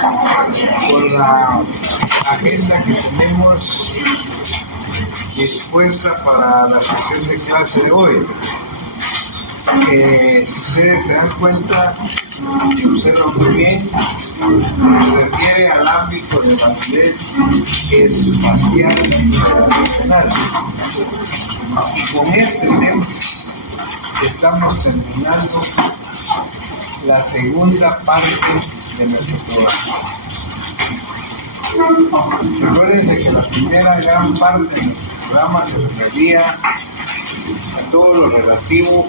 por la agenda que tenemos dispuesta para la sesión de clase de hoy. Si ustedes se dan cuenta, si observan muy bien, se refiere al ámbito de validez espacial de la ley penal. Y con este tema estamos terminando la segunda parte de nuestro programa. Recuérdense que la primera gran parte de nuestro programa se refería a todo lo relativo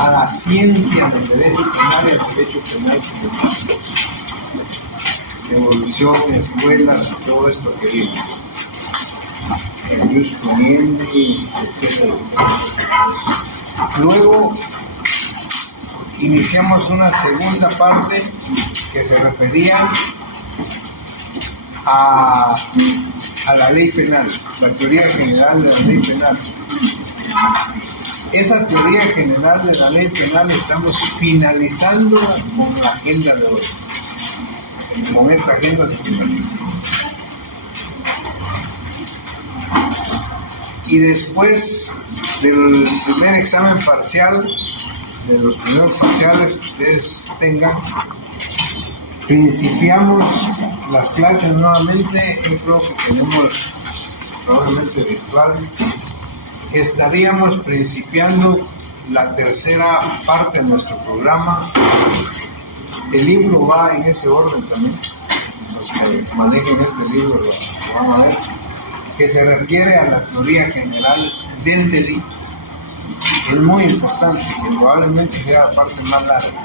a la ciencia del derecho penal y al derecho penal comunitario, evolución, escuelas y todo esto que vimos, el jus puniendi, etc. Luego iniciamos una segunda parte que se refería a la ley penal, la teoría general de la ley penal. Esa teoría general de la ley penal estamos finalizándola con la agenda de hoy. Con esta agenda se finaliza. Y después del primer examen parcial, de los primeros parciales que ustedes tengan, principiamos las clases nuevamente. Yo creo que tenemos probablemente virtual. Estaríamos principiando la tercera parte de nuestro programa. El libro va en ese orden también. Los que manejen este libro lo van a ver, que se refiere a la teoría general del delito. Es muy importante, que probablemente sea la parte más larga.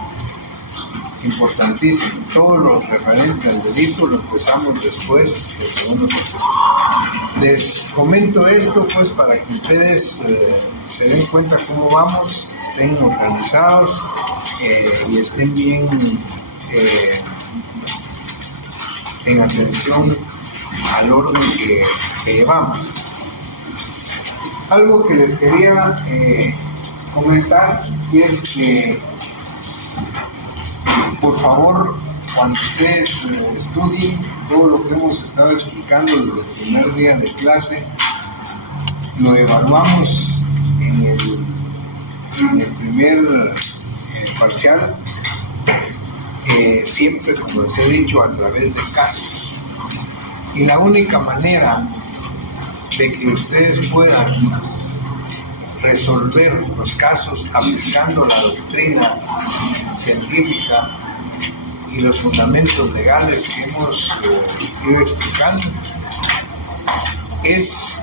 Importantísimo. Todo lo referente al delito lo empezamos después del segundo proceso. Les comento esto pues para que ustedes se den cuenta cómo vamos, estén organizados y estén bien en atención al orden que llevamos. Algo que les quería comentar es que por favor, cuando ustedes estudien todo lo que hemos estado explicando desde el primer día de clase, lo evaluamos en el primer parcial, siempre, como les he dicho, a través de casos. Y la única manera de que ustedes puedan resolver los casos aplicando la doctrina científica y los fundamentos legales que hemos ido explicando es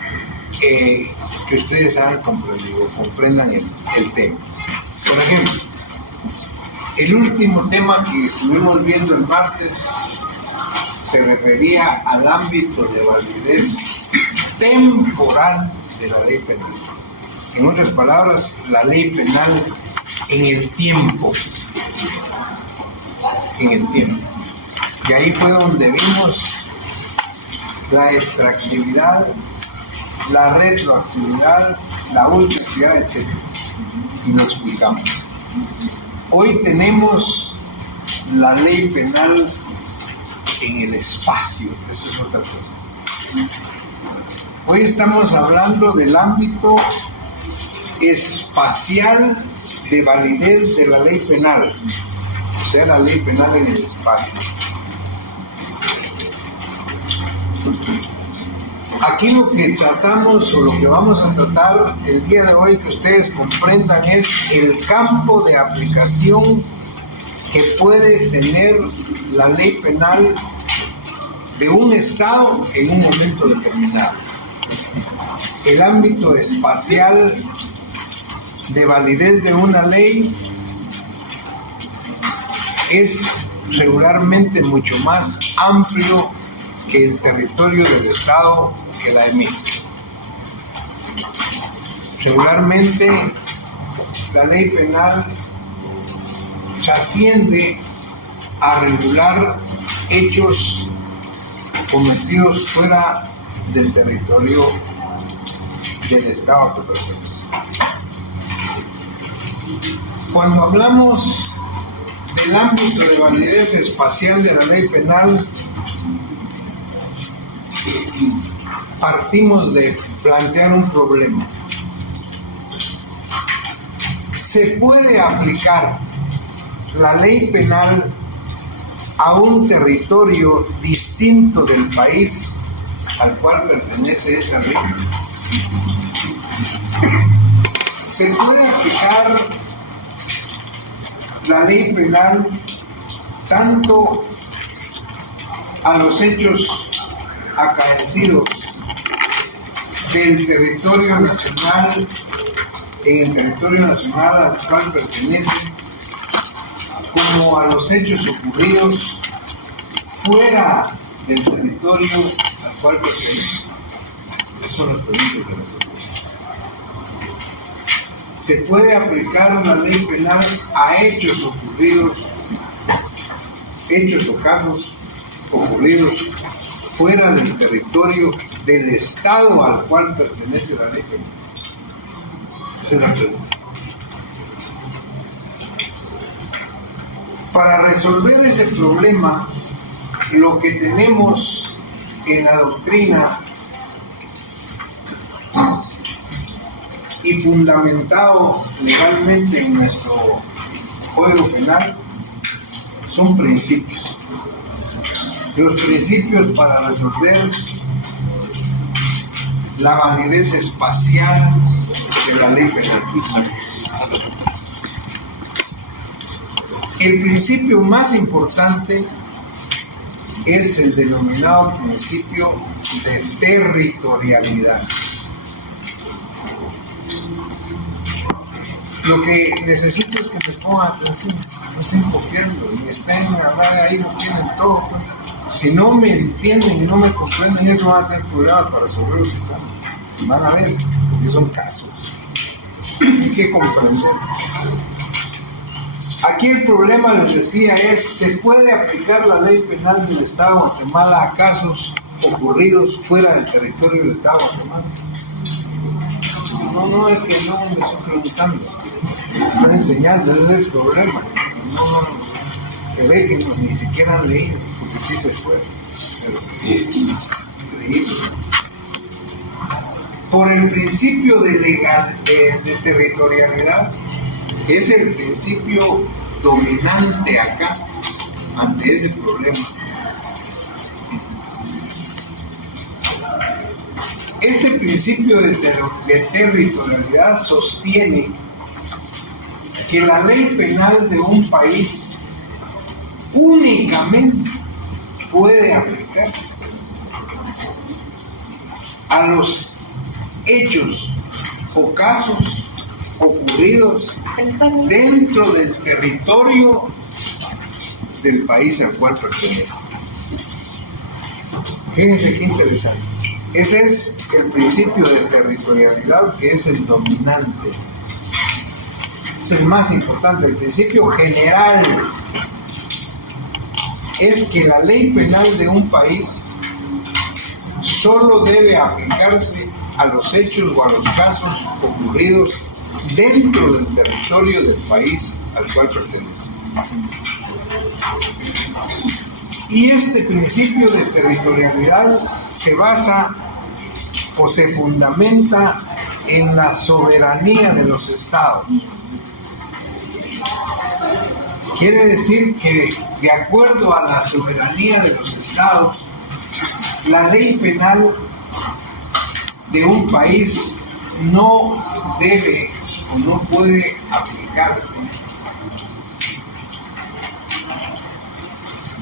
que ustedes hayan comprendido, comprendan el tema. Por ejemplo, el último tema que estuvimos viendo el martes se refería al ámbito de validez temporal de la ley penal. En otras palabras, la ley penal en el tiempo. En el tiempo. Y ahí fue donde vimos la extractividad, la retroactividad, la ultraactividad, etc. Y lo explicamos. Hoy tenemos la ley penal en el espacio. Eso es otra cosa. Hoy estamos hablando del ámbito espacial de validez de la ley penal, o sea, la ley penal en el espacio. Aquí lo que tratamos o lo que vamos a tratar el día de hoy, que ustedes comprendan, es el campo de aplicación que puede tener la ley penal de un estado en un momento determinado. El ámbito espacial de validez de una ley es regularmente mucho más amplio que el territorio del Estado que la emite. Regularmente la ley penal trasciende a regular hechos cometidos fuera del territorio del Estado que pertenece. Cuando hablamos de el ámbito de validez espacial de la ley penal, partimos de plantear un problema. ¿Se puede aplicar la ley penal a un territorio distinto del país al cual pertenece esa ley? ¿Se puede aplicar la ley penal tanto a los hechos acaecidos del territorio nacional, en el territorio nacional al cual pertenece, como a los hechos ocurridos fuera del territorio al cual pertenece? Eso son las preguntas que nosotros. ¿Se puede aplicar la ley penal a hechos ocurridos, hechos o casos ocurridos fuera del territorio del Estado al cual pertenece la ley penal? Esa es la pregunta. Para resolver ese problema, lo que tenemos en la doctrina y fundamentado legalmente en nuestro Código Penal son principios. Los principios para resolver la validez espacial de la ley penal. El principio más importante es el denominado principio de territorialidad. Lo que necesito es que me pongan atención, no estén copiando y estén hablando ahí, lo tienen todo. Pues. Si no me entienden y no me comprenden, eso van a tener problemas para resolver los exámenes. Van a ver, porque son casos. Hay que comprender. Aquí el problema, les decía, es: ¿se puede aplicar la ley penal del Estado de Guatemala a casos ocurridos fuera del territorio del Estado de Guatemala? No, es que no me estoy preguntando, me estoy enseñando, ese es el problema. Se ve que ni siquiera han leído, porque sí se puede, pero increíble. Por el principio de territorialidad, que es el principio dominante acá, ante ese problema. Este principio de territorialidad sostiene que la ley penal de un país únicamente puede aplicarse a los hechos o casos ocurridos dentro del territorio del país al cual pertenece. Fíjense qué interesante. Ese es el principio de territorialidad, que es el dominante. Es el más importante. El principio general es que la ley penal de un país solo debe aplicarse a los hechos o a los casos ocurridos dentro del territorio del país al cual pertenece. Y este principio de territorialidad se basa o se fundamenta en la soberanía de los estados. Quiere decir que, de acuerdo a la soberanía de los estados, la ley penal de un país no debe o no puede aplicarse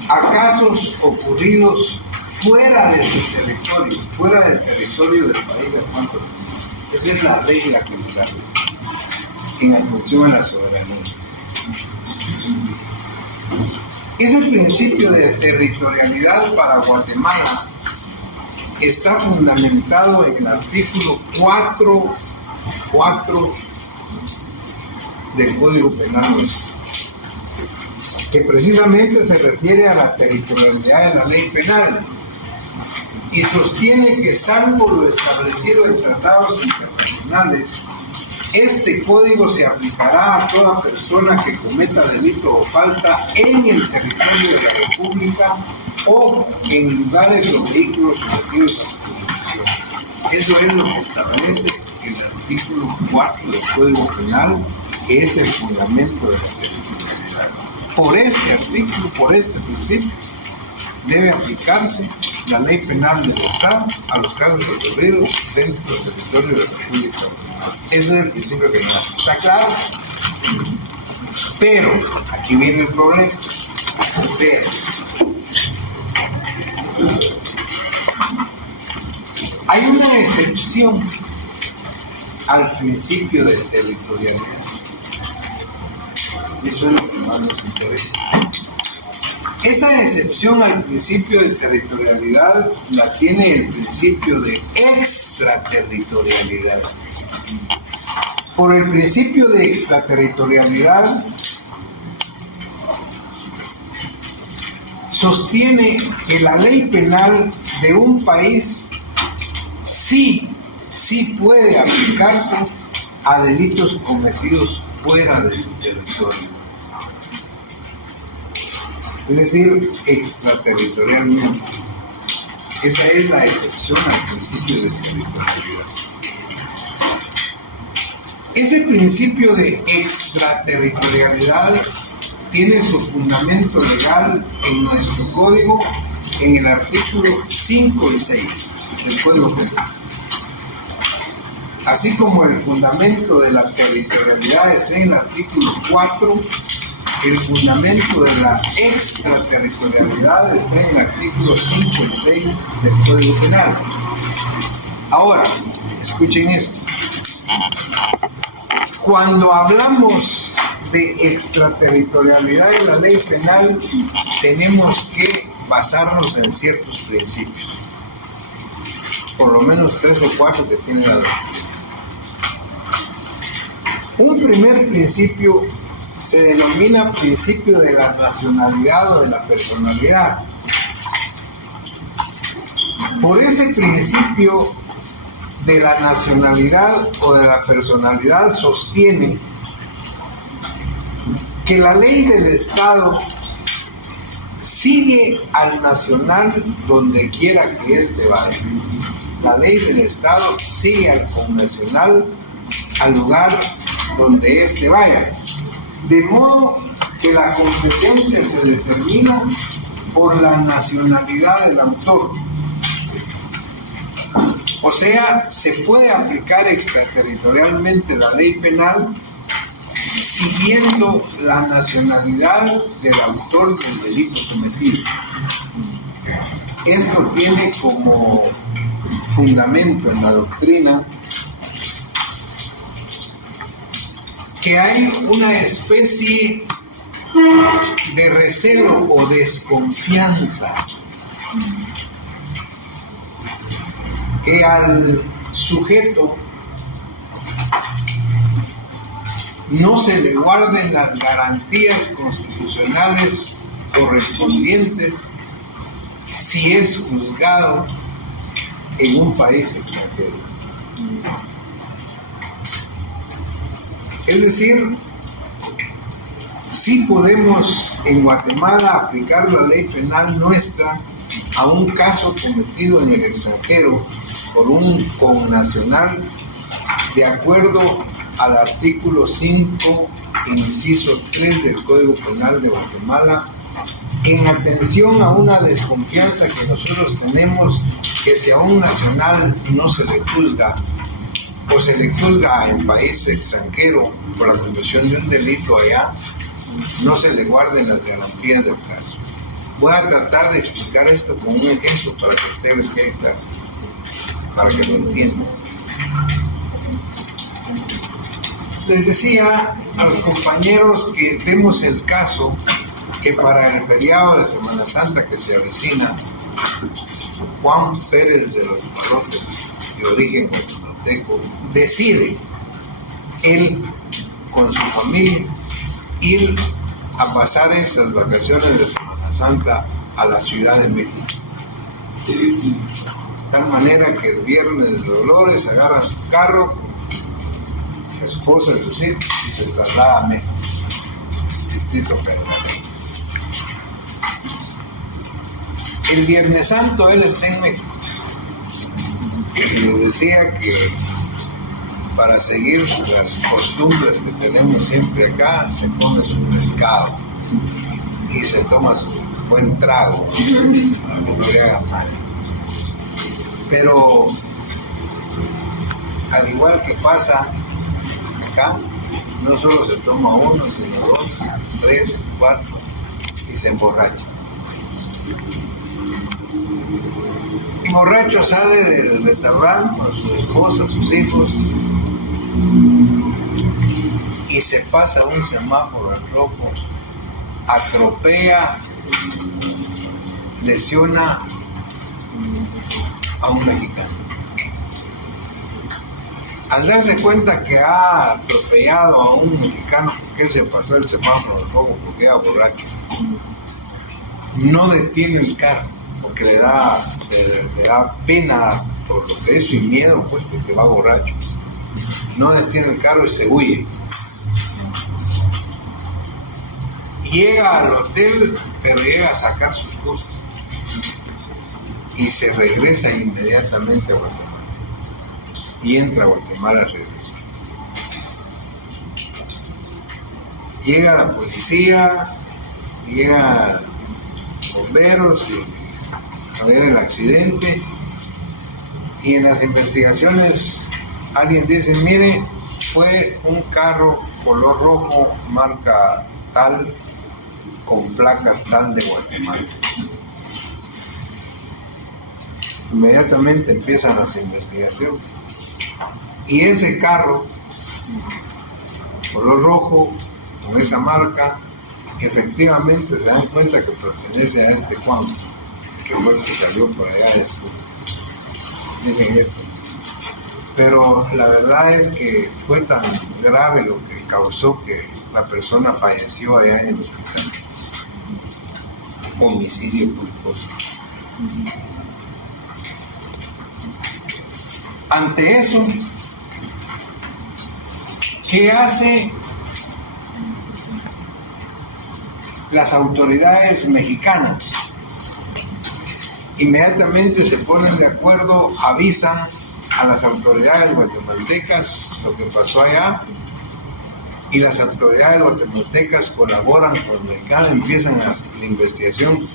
a casos ocurridos fuera de su territorio, fuera del territorio del país al cual pertenece. Esa es la regla general en atención a la soberanía. Ese principio de territorialidad para Guatemala está fundamentado en el artículo 4 del Código Penal nuestro, que precisamente se refiere a la territorialidad de la ley penal y sostiene que, salvo lo establecido en tratados internacionales, Este código se aplicará a toda persona que cometa delito o falta en el territorio de la República o en lugares o vehículos sometidos a su jurisdicción. Eso es lo que establece el artículo 4 del Código Penal, que es el fundamento de la territorialidad. Por este artículo, por este principio, debe aplicarse la ley penal del Estado a los casos ocurridos dentro del territorio de la República Dominicana. Ese es el principio que está claro. Pero, aquí viene el problema. Pero, hay una excepción al principio de territorialidad. Eso es lo que más nos interesa. Esa excepción al principio de territorialidad la tiene el principio de extraterritorialidad. Por el principio de extraterritorialidad sostiene que la ley penal de un país sí puede aplicarse a delitos cometidos fuera de su territorio. Es decir, extraterritorialmente. Esa es la excepción al principio de territorialidad. Ese principio de extraterritorialidad tiene su fundamento legal en nuestro código, en el artículo 5 y 6 del Código Penal. Así como el fundamento de la territorialidad está en el artículo 4, el fundamento de la extraterritorialidad está en el artículo 5 y 6 del Código Penal. Ahora, escuchen esto. Cuando hablamos de extraterritorialidad de la ley penal, tenemos que basarnos en ciertos principios. Por lo menos 3 o 4 que tiene la ley. Un primer principio se denomina principio de la nacionalidad o de la personalidad. Por ese principio de la nacionalidad o de la personalidad sostiene que la ley del Estado sigue al nacional donde quiera que éste vaya. La ley del Estado sigue al connacional al lugar donde éste vaya. De modo que la competencia se determina por la nacionalidad del autor. O sea, se puede aplicar extraterritorialmente la ley penal siguiendo la nacionalidad del autor del delito cometido. Esto tiene como fundamento en la doctrina que hay una especie de recelo o desconfianza que al sujeto no se le guarden las garantías constitucionales correspondientes si es juzgado en un país extranjero. Es decir, sí podemos en Guatemala aplicar la ley penal nuestra a un caso cometido en el extranjero por un connacional de acuerdo al artículo 5, inciso 3 del Código Penal de Guatemala, en atención a una desconfianza que nosotros tenemos que si a un nacional no se le juzga o se le juzga en país extranjero por la comisión de un delito allá, no se le guarden las garantías del caso. Voy a tratar de explicar esto con un ejemplo para que ustedes quede claro, para que lo entiendan. Les decía a los compañeros que demos el caso que para el feriado de Semana Santa que se avecina, Juan Pérez de los Barrotes, de origen guatemalteco, decide él con su familia ir a pasar esas vacaciones de Semana Santa a la Ciudad de México. De tal manera que el viernes de Dolores agarra su carro, su esposa y sus hijos y se traslada a México, Distrito Federal. El Viernes Santo él está en México y le decía que para seguir las costumbres que tenemos siempre acá, se come su pescado y se toma su buen trago para que no le haga mal. Pero al igual que pasa acá, no solo se toma uno, sino 2, 3, 4 y se emborracha. Y borracho sale del restaurante con su esposa, sus hijos, y se pasa un semáforo en rojo, atropella, lesiona a un mexicano. Al darse cuenta que ha atropellado a un mexicano, porque él se pasó el semáforo en rojo porque era borracho, no detiene el carro porque le da pena por lo que hizo y miedo, pues, porque va borracho. No detiene el carro y se huye. Llega al hotel, pero llega a sacar sus cosas y se regresa inmediatamente a Guatemala. Y entra a Guatemala a regresar. Llega la policía, llega bomberos a ver el accidente, y en las investigaciones alguien dice, mire, fue un carro color rojo, marca tal, con placas tal de Guatemala. Inmediatamente empiezan las investigaciones. Y ese carro, color rojo, con esa marca, efectivamente se dan cuenta que pertenece a este Juan, que fue el que salió por allá de esto. Dicen esto. Pero la verdad es que fue tan grave lo que causó que la persona falleció allá en el hospital. Homicidio culposo. Ante eso, ¿qué hace las autoridades mexicanas? Inmediatamente se ponen de acuerdo, avisan a las autoridades guatemaltecas lo que pasó allá, y las autoridades guatemaltecas colaboran con los mexicanos, empiezan la investigación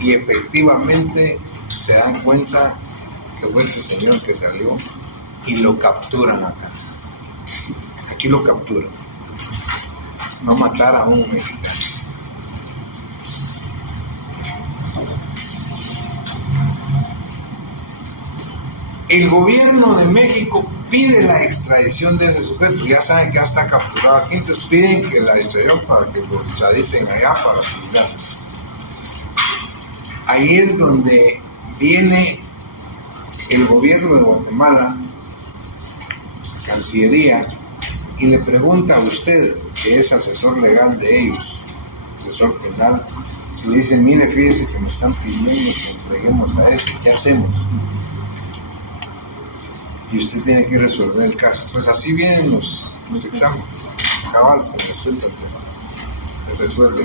y efectivamente se dan cuenta que fue este señor que salió y lo capturan acá. Aquí lo capturan. No matar a un mexicano. El gobierno de México pide la extradición de ese sujeto. Ya saben que ya está capturado aquí, entonces piden que la extradición para que lo extraditen allá para juzgar. Ahí es donde viene el gobierno de Guatemala, la Cancillería, y le pregunta a usted, que es asesor legal de ellos, asesor penal, y le dice, mire, fíjese que me están pidiendo que entreguemos a este, ¿qué hacemos? Y usted tiene que resolver el caso. Pues así vienen los exámenes, cabal, que resuelve.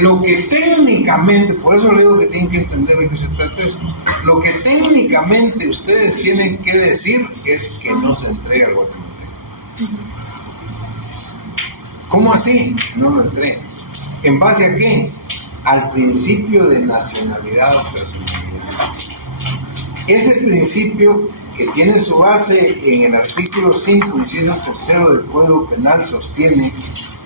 Lo que técnicamente, por eso le digo que tienen que entender de qué se trata esto, lo que técnicamente ustedes tienen que decir es que no se entrega al guatemalteco. ¿Cómo así? No lo entrega. ¿En base a qué? Al principio de nacionalidad o personalidad. Ese principio, que tiene su base en el artículo 5, inciso 3 del Código Penal, sostiene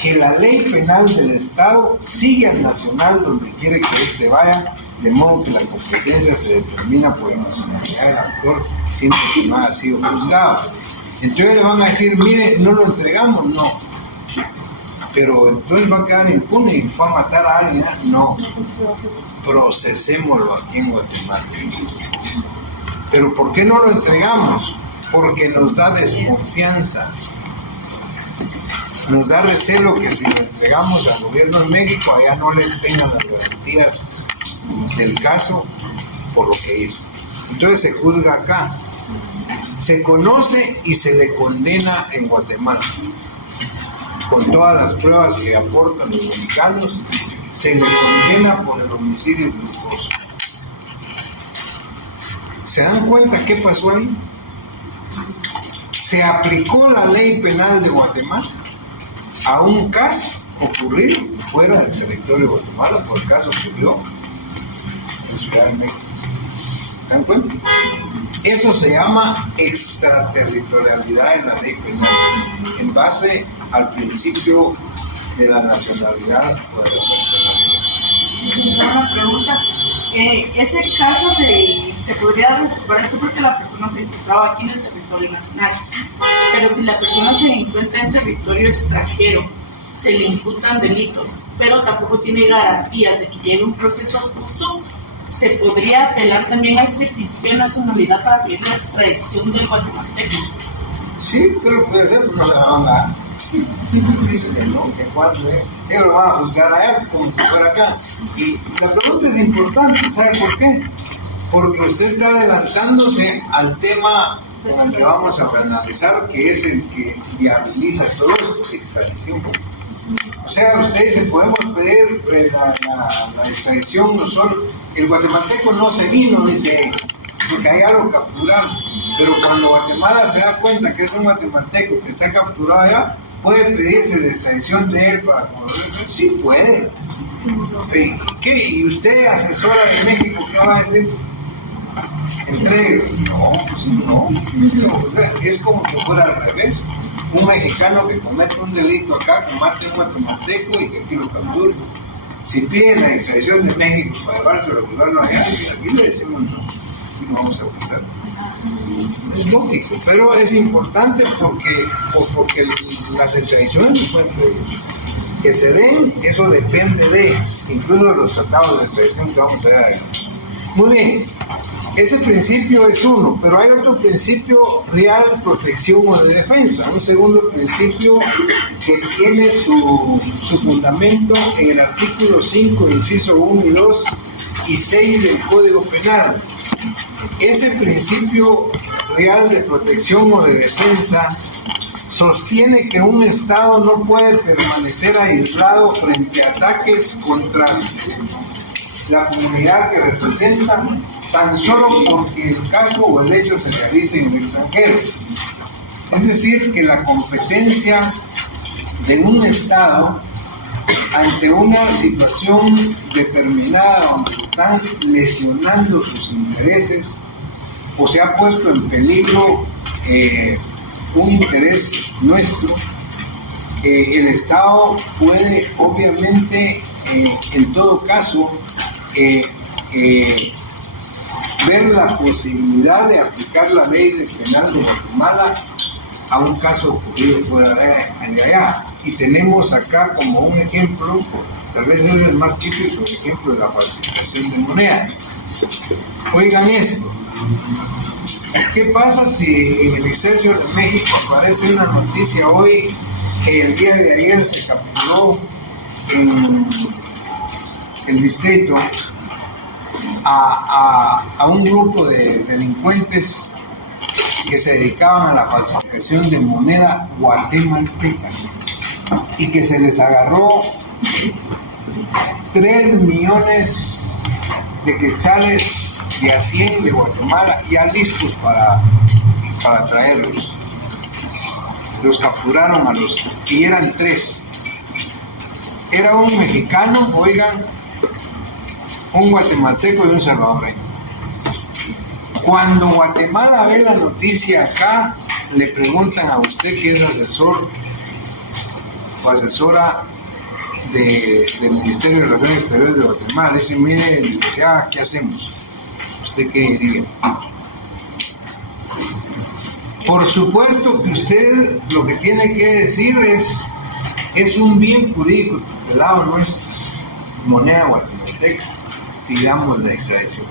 que la ley penal del Estado sigue al nacional donde quiere que éste vaya, de modo que la competencia se determina por la nacionalidad del actor, siempre que no haya sido juzgado. Entonces le van a decir, mire, no lo entregamos, no. Pero entonces va a quedar impune y va a matar a alguien, no. Procesémoslo aquí en Guatemala. ¿Pero por qué no lo entregamos? Porque nos da desconfianza. Nos da recelo que si lo entregamos al gobierno de México, allá no le tengan las garantías del caso por lo que hizo. Entonces se juzga acá. se conoce y se le condena en Guatemala. Con todas las pruebas que aportan los mexicanos, se le condena por el homicidio culposo. ¿Se dan cuenta qué pasó ahí? Se aplicó la ley penal de Guatemala a un caso ocurrido fuera del territorio de Guatemala, por el caso ocurrió en Ciudad de México. ¿Se dan cuenta? Eso se llama extraterritorialidad en la ley penal, en base al principio de la nacionalidad o de la personalidad. Una pregunta. Ese caso se podría resolver esto porque la persona se encontraba aquí en el territorio nacional, pero si la persona se encuentra en territorio extranjero, se le imputan delitos, pero tampoco tiene garantías de que lleve un proceso justo, se podría apelar también a este principio de nacionalidad para pedir la extradición del guatemalteco. Sí, usted lo puede hacer, pero no se la van a dar. Dice, ¿no? Que cuando ellos lo van a juzgar a él como si fuera acá. Y la pregunta es importante, ¿sabe por qué? Porque usted está adelantándose al tema con el que vamos a analizar, que es el que viabiliza todo esto, extradición. O sea, usted dice, podemos pedir la extradición, no solo, el guatemalteco no se vino, dice, porque allá lo capturaron, pero cuando Guatemala se da cuenta que es un guatemalteco que está capturado allá, puede pedirse la extradición de él para conocerlo. Sí puede. ¿Y usted, asesora de México, qué va a decir? Entregue. No, pues no. Es como que fuera al revés. Un mexicano que comete un delito acá, que mate a un guatemalteco y que aquí lo capture. Si piden la extradición de México para llevárselo a jugarlo allá, aquí le decimos no. Y no vamos a apuntar. Es lógico, pero es importante porque las extradiciones se pueden pedir. Que se den, eso depende de, incluso de los tratados de extradición que vamos a ver ahí. Muy bien, ese principio es uno, pero hay otro principio real, protección o de defensa. Un segundo principio que tiene su fundamento en el artículo 5, inciso 1 y 2 y 6 del Código Penal. Ese principio real de protección o de defensa sostiene que un Estado no puede permanecer aislado frente a ataques contra la comunidad que representa tan solo porque el caso o el hecho se realice en el extranjero. Es decir, que la competencia de un Estado ante una situación determinada donde se están lesionando sus intereses o se ha puesto en peligro un interés nuestro, el Estado puede obviamente en todo caso ver la posibilidad de aplicar la ley penal de Guatemala a un caso ocurrido fuera de allá. Y tenemos acá como un ejemplo, tal vez es el más típico ejemplo de la falsificación de moneda. Oigan esto, ¿qué pasa si en el Excelsior de México aparece una noticia hoy que el día de ayer se capturó en el distrito a un grupo de delincuentes que se dedicaban a la falsificación de moneda guatemalteca y que se les agarró 3 millones de quetzales de a 100 de Guatemala ya listos para traerlos? Los capturaron a los, y eran 3. Era un mexicano, oigan, un guatemalteco y un salvadoreño. Cuando Guatemala ve la noticia acá, le preguntan a usted que es asesor o asesora del Ministerio de Relaciones Exteriores de Guatemala. Le dice, mire, licenciada, ¿qué hacemos? ¿Usted qué diría? Por supuesto que usted lo que tiene que decir es un bien jurídico tutelado nuestro, moneda guatemalteca. Pidamos la extradición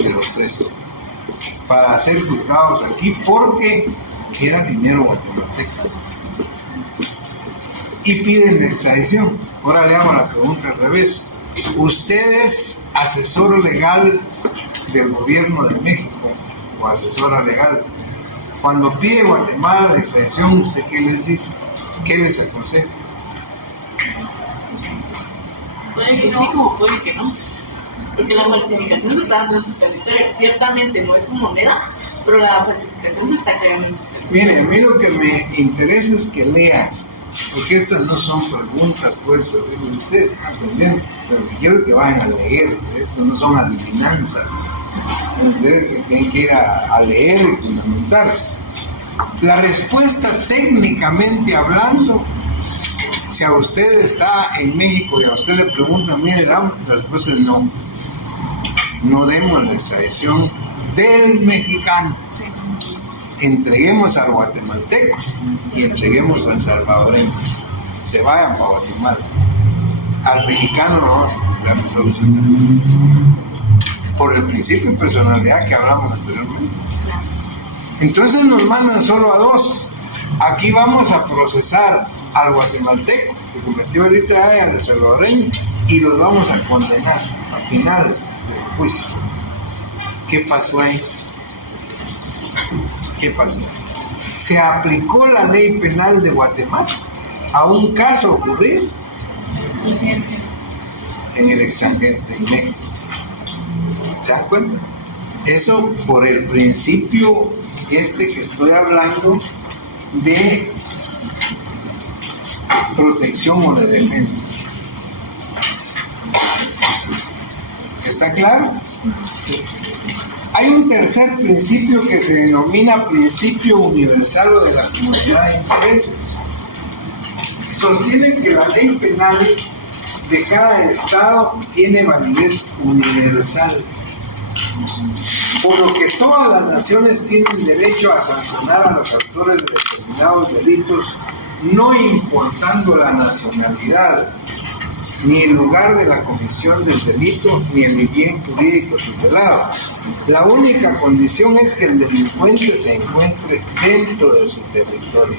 de los 3 para ser juzgados aquí porque era dinero guatemalteco. Y piden la extradición. Ahora le hago la pregunta al revés. ¿Usted es asesor legal del gobierno de México o asesora legal? Cuando pide Guatemala la extradición, ¿usted qué les dice? ¿Qué les aconseja? Puede que sí, como puede que no. Porque la falsificación se está dando en su territorio. Ciertamente no es su moneda, pero la falsificación se está creando en su territorio. Mire, a mí lo que me interesa es que lean, porque estas no son preguntas, pues, ustedes están aprendiendo, pero quiero que vayan a leer, esto no son adivinanzas. Ustedes tienen que ir a leer y fundamentarse. La respuesta, técnicamente hablando, si a usted está en México y a usted le preguntan, mire, la respuesta es no. No demos la extradición del mexicano. Entreguemos al guatemalteco y entreguemos al salvadoreño. Se vayan para Guatemala. Al mexicano lo vamos a buscar nosotros por el principio de personalidad que hablamos anteriormente. Entonces nos mandan solo a dos. Aquí vamos a procesar al guatemalteco que cometió ahorita al salvadoreño y los vamos a condenar al final del juicio. ¿Qué pasó ahí? ¿Qué pasó? Se aplicó la ley penal de Guatemala a un caso ocurrido en el extranjero, en México. ¿Se dan cuenta? Eso por el principio que estoy hablando de protección o de defensa. ¿Está claro? Hay un tercer principio que se denomina principio universal o de la comunidad de intereses. Sostiene que la ley penal de cada estado tiene validez universal, por lo que todas las naciones tienen derecho a sancionar a los autores de determinados delitos, no importando la nacionalidad, ni el lugar de la comisión del delito, ni el bien jurídico tutelado. La única condición es que el delincuente se encuentre dentro de su territorio.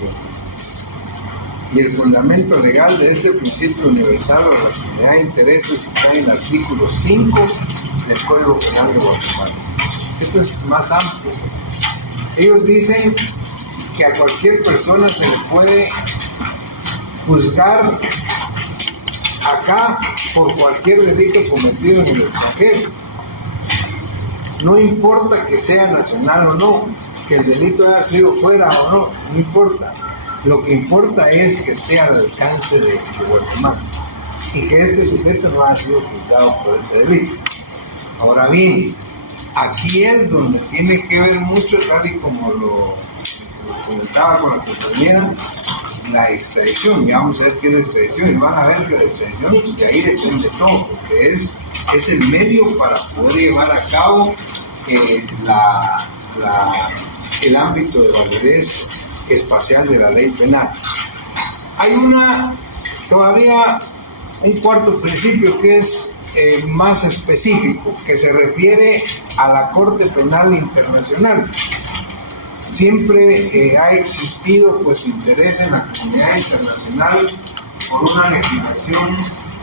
Y el fundamento legal de este principio universal o de la comunidad de intereses está en el artículo 5 del Código Penal de Guatemala. Esto es más amplio. Ellos dicen que a cualquier persona se le puede juzgar acá por cualquier delito cometido en el extranjero. No importa que sea nacional o no, que el delito haya sido fuera o no, no importa. Lo que importa es que esté al alcance de Guatemala y que este sujeto no haya sido juzgado por ese delito. Ahora bien, aquí es donde tiene que ver mucho, tal y como lo comentaba con la compañera, la extradición. Ya vamos a ver qué es la extradición y van a ver que la extradición de ahí depende todo, porque es el medio para poder llevar a cabo el ámbito de validez espacial de la ley penal. Hay todavía un cuarto principio que es más específico, que se refiere a la Corte Penal Internacional. Siempre ha existido pues interés en la comunidad internacional por una legislación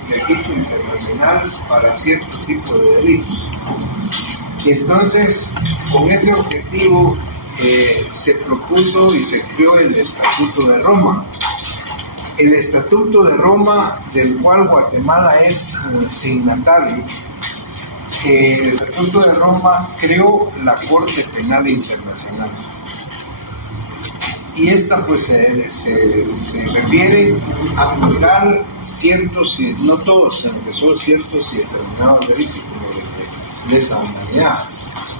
de tipo internacional para cierto tipo de delitos. Y entonces, con ese objetivo se propuso y se creó el Estatuto de Roma. El Estatuto de Roma, del cual Guatemala es signatario. El Estatuto de Roma creó la Corte Penal Internacional. Y esta pues se refiere a juzgar ciertos, no todos, sino que son ciertos y determinados delitos de lesa humanidad.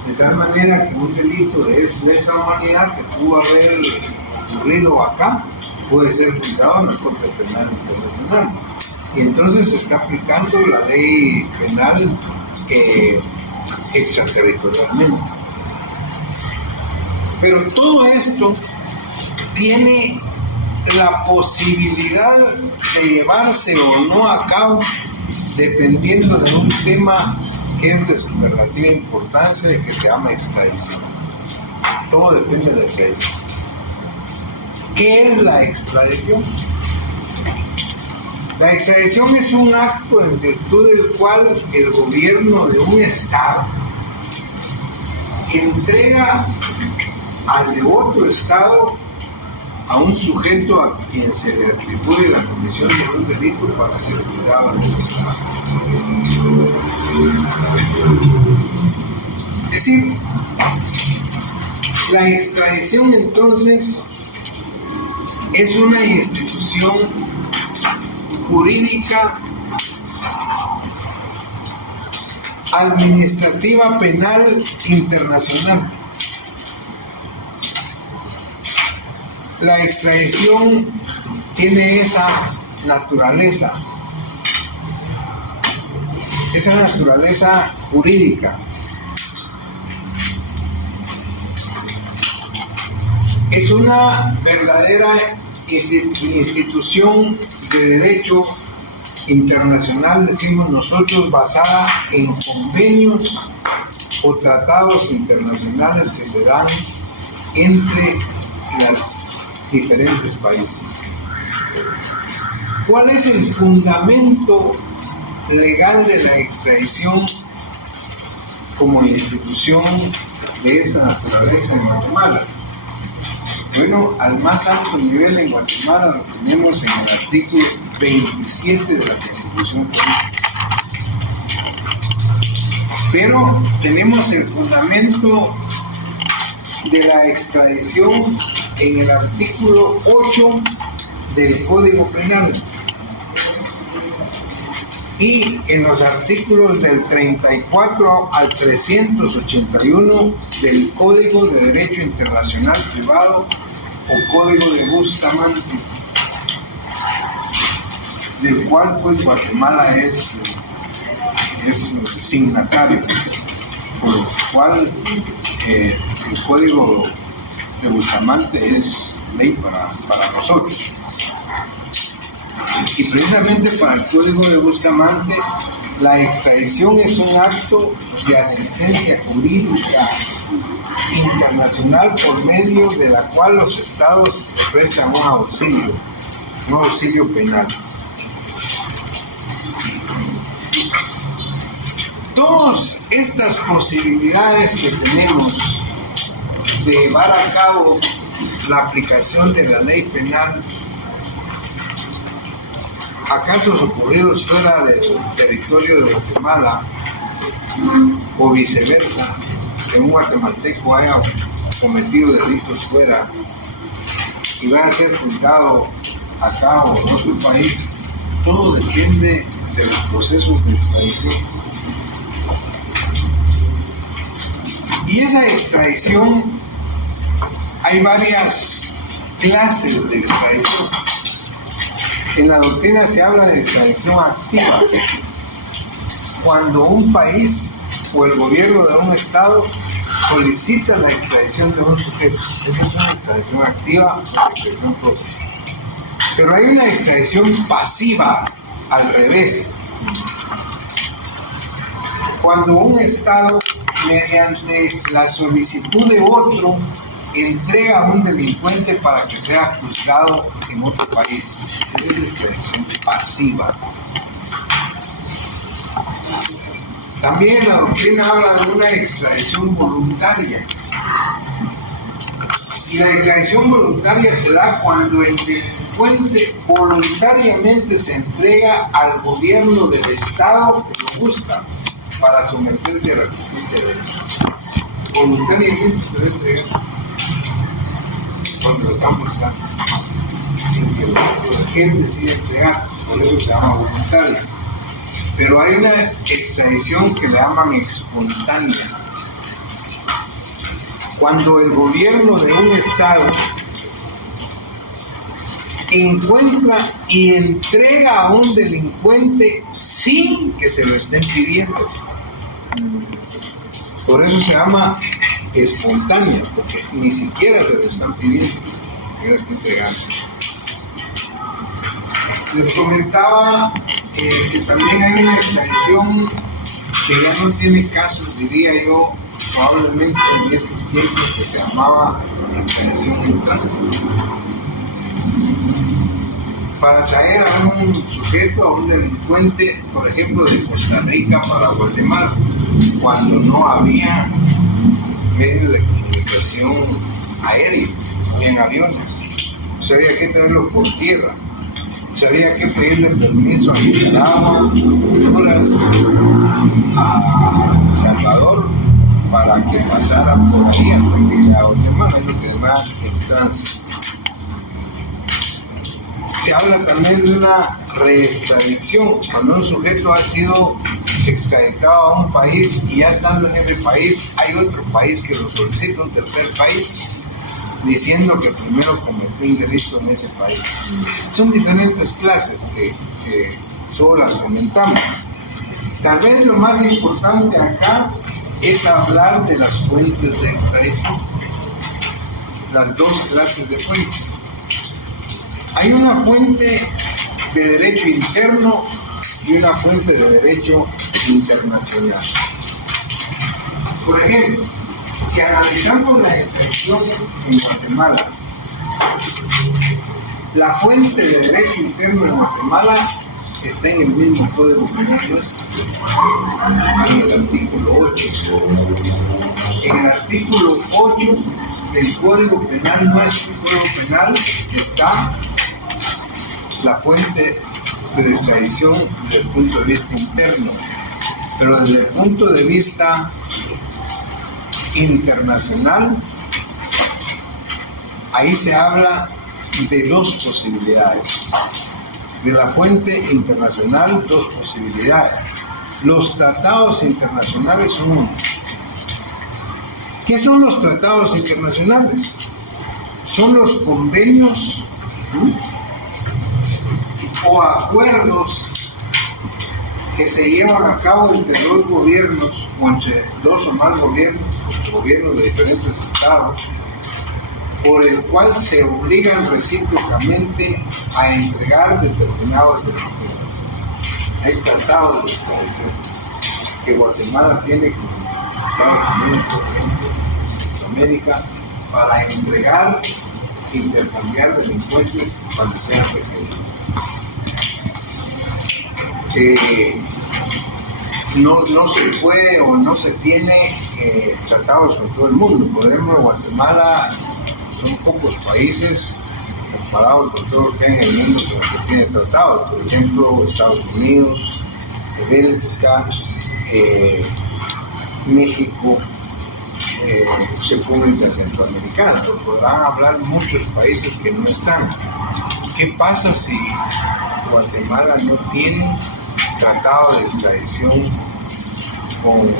De tal manera que un delito de lesa humanidad que pudo haber ocurrido acá puede ser juzgado en la Corte Penal Internacional. Y entonces se está aplicando la ley penal extraterritorialmente. Pero todo esto tiene la posibilidad de llevarse o no a cabo dependiendo de un tema que es de superlativa importancia y que se llama extradición. Todo depende de la extradición. ¿Qué es la extradición? La extradición es un acto en virtud del cual el gobierno de un estado entrega al de otro Estado a un sujeto a quien se le atribuye la comisión de un delito para ser juzgado en ese Estado. Es decir, la extradición entonces es una institución jurídica administrativa penal internacional. La extradición tiene esa naturaleza jurídica. Es una verdadera institución de derecho internacional, decimos nosotros, basada en convenios o tratados internacionales que se dan entre los diferentes países. ¿Cuál es el fundamento legal de la extradición como institución de esta naturaleza en Guatemala? Bueno, al más alto nivel en Guatemala lo tenemos en el artículo 27 de la Constitución Política. Pero tenemos el fundamento de la extradición en el artículo 8 del Código Penal y en los artículos del 34 al 381 del Código de Derecho Internacional Privado o Código de Bustamante, del cual pues Guatemala es signatario, por lo cual el Código de Bustamante es ley para nosotros. Y precisamente para el Código de Bustamante, la extradición es un acto de asistencia jurídica internacional por medio de la cual los estados prestan un auxilio penal. Todas estas posibilidades que tenemos de llevar a cabo la aplicación de la ley penal a casos ocurridos fuera del territorio de Guatemala o viceversa, que un guatemalteco haya cometido delitos fuera y vaya a ser juzgado acá o en otro país, todo depende de los procesos de extradición. Y esa extradición, hay varias clases de extradición. En la doctrina se habla de extradición activa, cuando un país o el gobierno de un estado solicita la extradición de un sujeto. Esa es una extradición activa o extradición propia. Pero hay una extradición pasiva, al revés. Cuando un estado, mediante la solicitud de otro, entrega a un delincuente para que sea juzgado en otro país. Esa es extradición pasiva. También la doctrina habla de una extradición voluntaria. Y la extradición voluntaria se da cuando el delincuente voluntariamente se entrega al gobierno del estado que lo busca para someterse a la justicia del estado. Voluntariamente se debe entregar cuando lo están buscando, sin que la gente decida entregarse, por eso se llama voluntaria. Pero hay una extradición que le llaman espontánea. Cuando el gobierno de un estado encuentra y entrega a un delincuente sin que se lo estén pidiendo. Por eso se llama espontánea, porque ni siquiera se lo están pidiendo, tienes que entregar. Les comentaba que también hay una extradición que ya no tiene casos, diría yo, probablemente en estos tiempos, que se llamaba extradición en tránsito. Para traer a un sujeto, a un delincuente, por ejemplo, de Costa Rica para Guatemala, cuando no había medios de comunicación aéreo, no habían aviones. Había que traerlo por tierra. Había que pedirle permiso a Nicaragua, Honduras, a El Salvador, para que pasara por ahí hasta que a Guatemala es lo que va en tránsito. Se habla también de una reextradición, cuando un sujeto ha sido extraditado a un país y ya estando en ese país hay otro país que lo solicita, un tercer país, diciendo que primero cometió un delito en ese país. Son diferentes clases que solo las comentamos. Tal vez lo más importante acá es hablar de las fuentes de extradición, las dos clases de fuentes. Hay una fuente de derecho interno y una fuente de derecho internacional. Por ejemplo, si analizamos la extradición en Guatemala, la fuente de derecho interno en Guatemala está en el mismo Código Penal nuestro, en el artículo 8. En el artículo 8 del Código Penal nuestro, Código Penal, está la fuente de extradición desde el punto de vista interno, pero desde el punto de vista internacional, ahí se habla de dos posibilidades. De la fuente internacional, dos posibilidades. Los tratados internacionales son uno. ¿Qué son los tratados internacionales? Son los convenios o acuerdos que se llevan a cabo entre dos gobiernos o entre dos o más gobiernos de diferentes estados, por el cual se obligan recíprocamente a entregar determinados derechos. Hay tratados de extradición que Guatemala tiene con Estados Unidos, por ejemplo, Centroamérica, para entregar, intercambiar delincuentes cuando sean requeridos. No se puede o no se tiene tratados con todo el mundo. Por ejemplo, Guatemala son pocos países comparados con todo lo que hay en el mundo que tiene tratados. Por ejemplo, Estados Unidos, Bélgica, México, República Centroamericana. Pero podrán hablar muchos países que no están. ¿Qué pasa si Guatemala no tiene tratado de extradición con,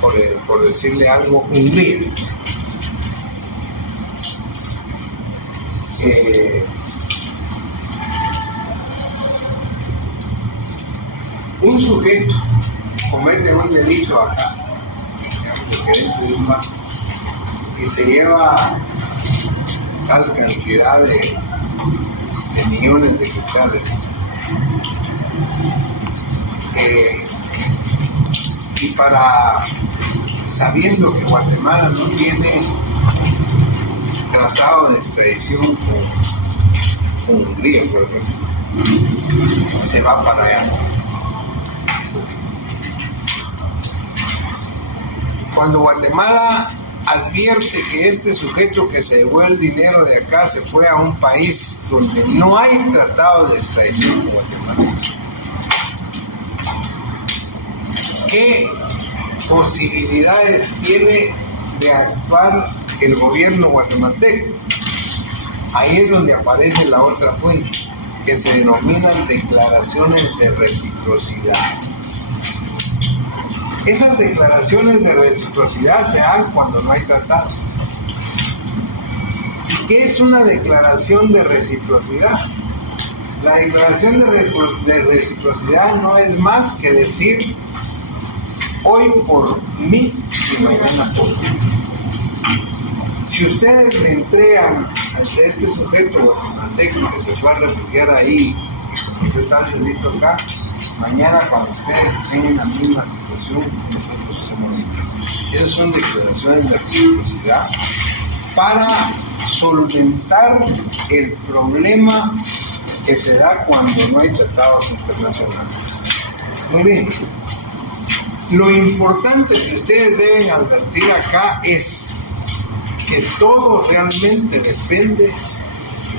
por decirle algo, Hungría? Un sujeto comete un delito acá, gerente de un banco, y se lleva tal cantidad de millones de quetzales, y sabiendo que Guatemala no tiene tratado de extradición con Hungría, por ejemplo, se va para allá. Cuando Guatemala advierte que este sujeto que se llevó el dinero de acá se fue a un país donde no hay tratado de extradición con Guatemala, ¿qué posibilidades tiene de actuar el gobierno guatemalteco? Ahí es donde aparece la otra fuente, que se denominan declaraciones de reciprocidad. Esas declaraciones de reciprocidad se dan cuando no hay tratado. ¿Qué es una declaración de reciprocidad? La declaración de reciprocidad no es más que decir hoy por mí y mañana por ti. Si ustedes le entregan a este sujeto guatemalteco que se fue a refugiar ahí y cometió tal delito acá, mañana cuando ustedes estén en la misma situación, nosotros hacemos lo mismo. Esas son declaraciones de reciprocidad para solventar el problema que se da cuando no hay tratados internacionales. Muy bien. Lo importante que ustedes deben advertir acá es que todo realmente depende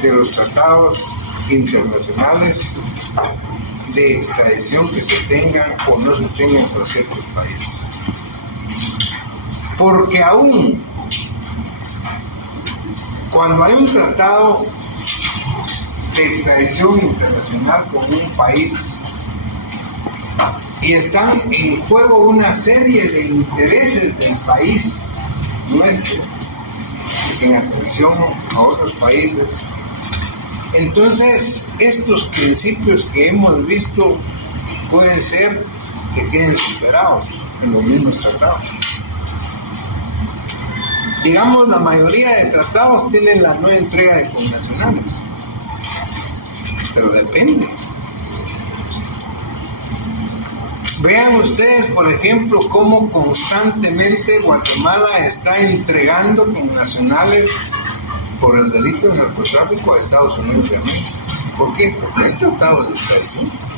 de los tratados internacionales de extradición que se tengan o no se tengan con ciertos países. Porque aún cuando hay un tratado de extradición internacional con un país y están en juego una serie de intereses del país nuestro en atención a otros países, entonces estos principios que hemos visto pueden ser que queden superados en los mismos tratados. Digamos, la mayoría de tratados tienen la no entrega de connacionales, pero depende. Vean ustedes, por ejemplo, cómo constantemente Guatemala está entregando connacionales por el delito de narcotráfico a Estados Unidos de América. ¿Por qué? Porque hay tratados de extradición.